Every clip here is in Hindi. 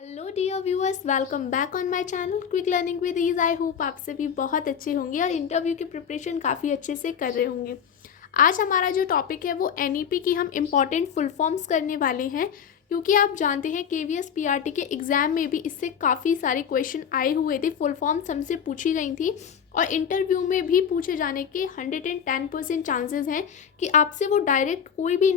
Hello dear viewers, welcome back on my channel quick learning with ease. I hope आप सभी बहुत अच्छे होंगे और इंटरव्यू की प्रिपरेशन काफ़ी अच्छे से कर रहे होंगे। आज हमारा जो टॉपिक है वो एनईपी की हम इम्पॉर्टेंट फुल फॉर्म्स करने वाले हैं, क्योंकि आप जानते हैं केवीएस पीआरटी के एग्ज़ाम में भी इससे काफ़ी सारे क्वेश्चन आए हुए थे। फुल फॉर्म्स हमसे पूछी गई थी और इंटरव्यू में भी पूछे जाने के 110% चांसेस हैं कि आपसे वो डायरेक्ट कोई भी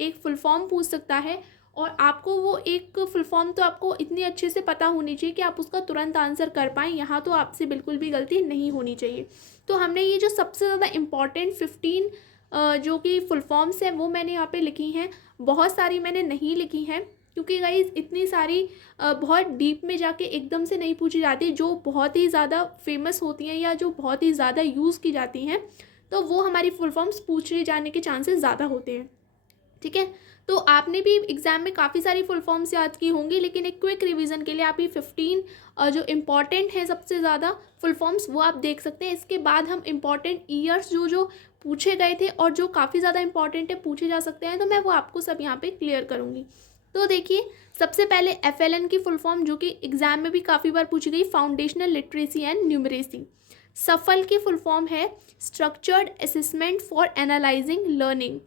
एक फुल फॉर्म पूछ सकता है। और आपको वो एक फुल फॉर्म तो आपको इतनी अच्छे से पता होनी चाहिए कि आप उसका तुरंत आंसर कर पाएँ। यहाँ तो आपसे बिल्कुल भी गलती नहीं होनी चाहिए। तो हमने ये जो सबसे ज़्यादा इम्पॉर्टेंट 15 जो कि फुल फॉर्म्स हैं वो मैंने यहाँ पे लिखी हैं। बहुत सारी मैंने नहीं लिखी हैं, क्योंकि गाइस इतनी सारी बहुत डीप में जाके एकदम से नहीं पूछी जाती, जो बहुत ही ज़्यादा फेमस होती हैं या जो बहुत ही ज़्यादा यूज़ की जाती हैं, तो वो हमारी फुल फॉर्म्स पूछे जाने के चांसेस ज़्यादा होते हैं। ठीक है, तो आपने भी एग्जाम में काफ़ी सारी फुल फॉर्म्स याद की होंगी, लेकिन एक क्विक रिवीजन के लिए आप ये 15 जो इम्पॉर्टेंट है सबसे ज़्यादा फुल फॉर्म्स वो आप देख सकते हैं। इसके बाद हम इम्पॉर्टेंट ईयर्स जो जो पूछे गए थे और जो काफ़ी ज़्यादा इंपॉर्टेंट है पूछे जा सकते हैं, तो मैं वो आपको सब यहाँ पे क्लियर करूँगी। तो देखिए, सबसे पहले एफएलएन की फुल फॉर्म जो कि एग्जाम में भी काफ़ी बार पूछी गई, फाउंडेशनल लिटरेसी एंड न्यूमरेसी। सफल की फुल फॉर्म है structured assessment for analysing learning.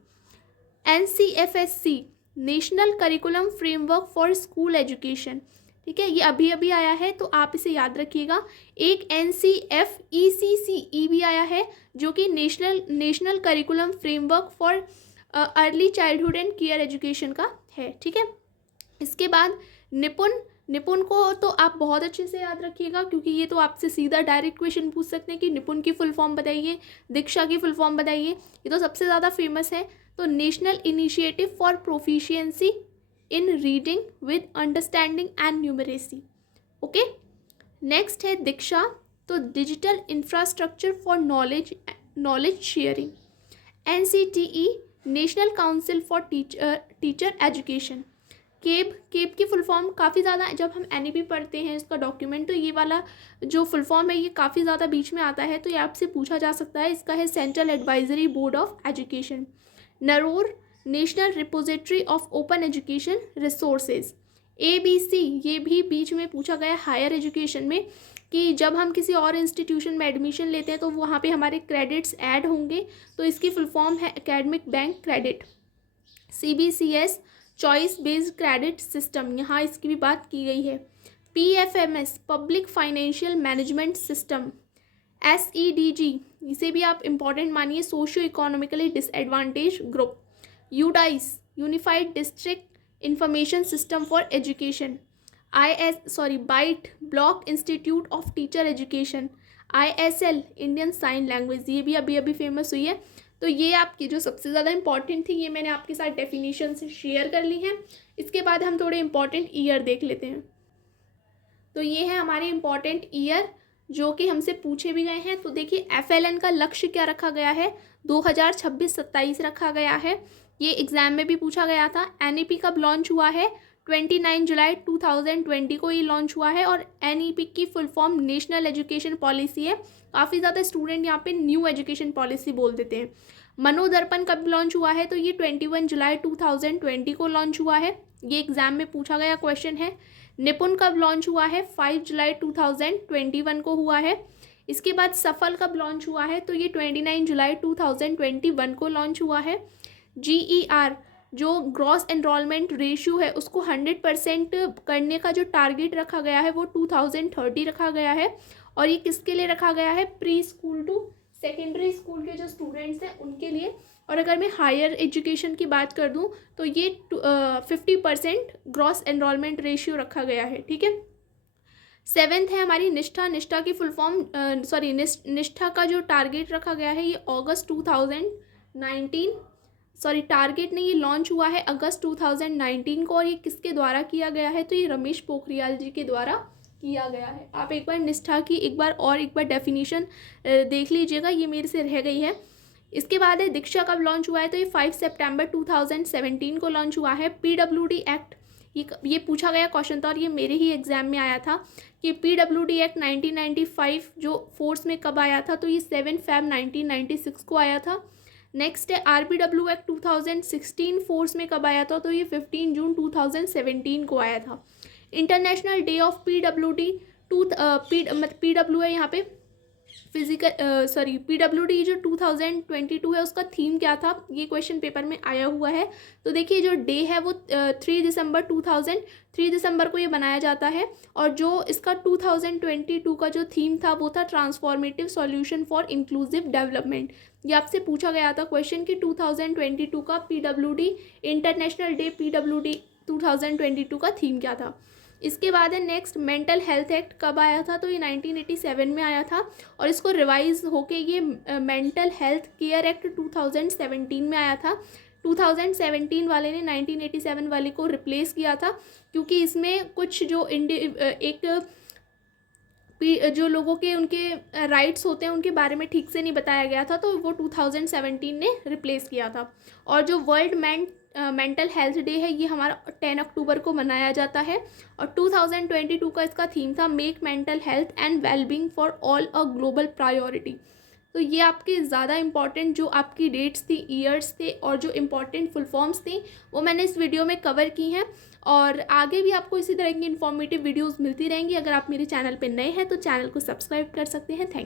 NCFSC national curriculum framework for school education. ठीक है, ये अभी अभी आया है तो आप इसे याद रखिएगा। एक NCFECCE भी आया है, जो कि national curriculum framework for early childhood and care education का है। ठीक है, इसके बाद निपुण निपुण को तो आप बहुत अच्छे से याद रखिएगा, क्योंकि ये तो आपसे सीधा डायरेक्ट क्वेश्चन पूछ सकते हैं कि निपुण की फुल फॉर्म बताइए, दीक्षा की फुल फॉर्म बताइए। ये तो सबसे ज़्यादा फेमस है। तो national initiative for proficiency in reading with understanding and numeracy. Okay, next है दीक्षा, तो digital infrastructure for knowledge sharing. NCTE national council for teacher education. Cab की फुल फॉर्म काफ़ी ज़्यादा, जब हम एनईपी पढ़ते हैं इसका डॉक्यूमेंट, तो ये वाला जो फुल फॉर्म है ये काफ़ी ज़्यादा बीच में आता है, तो ये आपसे पूछा जा सकता है। इसका है central advisory board of education. NROER national repository of open education resources. ABC ये भी बीच में पूछा गया हायर एजुकेशन में, कि जब हम किसी और इंस्टीट्यूशन में एडमिशन लेते हैं तो वहाँ पे हमारे क्रेडिट्स ऐड होंगे, तो इसकी फुल फॉर्म है academic bank credit. CBCS choice based credit system, यहाँ इसकी भी बात की गई है। PFMS public financial management system. SEDG इसे भी आप इम्पॉर्टेंट मानिए, socio economically disadvantage group. UDISE unified district information system for education. BITE block institute of teacher education. ISL Indian sign language, ये भी अभी अभी फेमस हुई है। तो ये आपकी जो सबसे ज़्यादा इंपॉर्टेंट थी, ये मैंने आपके साथ डेफिनेशन से शेयर कर ली हैं। इसके बाद हम थोड़े इंपॉर्टेंट ईयर देख लेते हैं। तो ये है हमारे इंपॉर्टेंट ईयर जो कि हमसे पूछे भी गए हैं। तो देखिए, एफएलएन का लक्ष्य क्या रखा गया है, 2026-27 रखा गया है। ये एग्जाम में भी पूछा गया था। एनईपी कब लॉन्च हुआ है, 29 जुलाई 2020 को ये लॉन्च हुआ है। और एनईपी की full form national education policy है। काफ़ी ज़्यादा स्टूडेंट यहाँ पे न्यू एजुकेशन पॉलिसी बोल देते हैं। मनोदर्पण कब लॉन्च हुआ है, तो ये 21 जुलाई 2020 को लॉन्च हुआ है। ये एग्जाम में पूछा गया क्वेश्चन है। निपुण कब लॉन्च हुआ है, 5 जुलाई 2021 को हुआ है। इसके बाद सफल कब लॉन्च हुआ है, तो ये 29 जुलाई 2021 को लॉन्च हुआ है। GER जो ग्रॉस एनरोलमेंट रेशियो है उसको 100% करने का जो टारगेट रखा गया है वो 2030 रखा गया है। और ये किसके लिए रखा गया है, pre school to secondary school के जो स्टूडेंट्स हैं उनके लिए। और अगर मैं हायर एजुकेशन की बात कर दूं तो ये 50% ग्रॉस एनरोलमेंट रेशियो रखा गया है। ठीक है, 7th है हमारी निष्ठा। निष्ठा की फुल फॉर्म निष्ठा का जो टारगेट रखा गया है ये अगस्त 2019, टारगेट नहीं, ये लॉन्च हुआ है अगस्त 2019 को। और ये किसके द्वारा किया गया है, तो ये रमेश पोखरियाल जी के द्वारा किया गया है। आप एक बार निष्ठा की एक बार डेफिनेशन देख लीजिएगा, ये मेरे से रह गई है। इसके बाद है दीक्षा कब लॉन्च हुआ है, तो ये 5 सितंबर 2017 को लॉन्च हुआ है। PWD एक्ट, ये पूछा गया क्वेश्चन था और ये मेरे ही एग्जाम में आया था कि PWD एक्ट 1995 जो फोर्स में कब आया था, तो ये 7 फरवरी 1996 को आया था। नेक्स्ट है RBW एक्ट 2016 फोर्स में कब आया था, तो ये 15 जून 2017 को आया था। International day of PWD PW है यहाँ पे PWD जो 2022 है उसका थीम क्या था, ये क्वेश्चन पेपर में आया हुआ है। तो देखिए जो डे है वो 3 दिसंबर को ये बनाया जाता है, और जो इसका 2022 का जो थीम था वो था transformative solution for inclusive development. ये आपसे पूछा गया था क्वेश्चन कि 2022 का PWD इंटरनेशनल डे PWD 2022 का थीम क्या था। इसके बाद है नेक्स्ट मेंटल हेल्थ एक्ट कब आया था, तो ये 1987 में आया था, और इसको रिवाइज होके ये मेंटल हेल्थ केयर एक्ट 2017 में आया था। 2017 वाले ने 1987 वाले को रिप्लेस किया था, क्योंकि इसमें कुछ जो जो लोगों के उनके राइट्स होते हैं उनके बारे में ठीक से नहीं बताया गया था, तो वो 2017 ने रिप्लेस किया था। और जो वर्ल्ड मेंटल हेल्थ डे है ये हमारा 10 अक्टूबर को मनाया जाता है, और 2022 का इसका थीम था make mental health and wellbeing for all a global priority. तो ये आपके ज़्यादा इंपॉर्टेंट जो आपकी डेट्स थी, ईयर्स थे, और जो इम्पॉर्टेंट फुल फॉर्म्स थी वो मैंने इस वीडियो में कवर की हैं, और आगे भी आपको इसी तरह की इन्फॉर्मेटिव वीडियोस मिलती रहेंगी। अगर आप मेरे चैनल पे नए हैं तो चैनल को सब्सक्राइब कर सकते हैं। Thank you.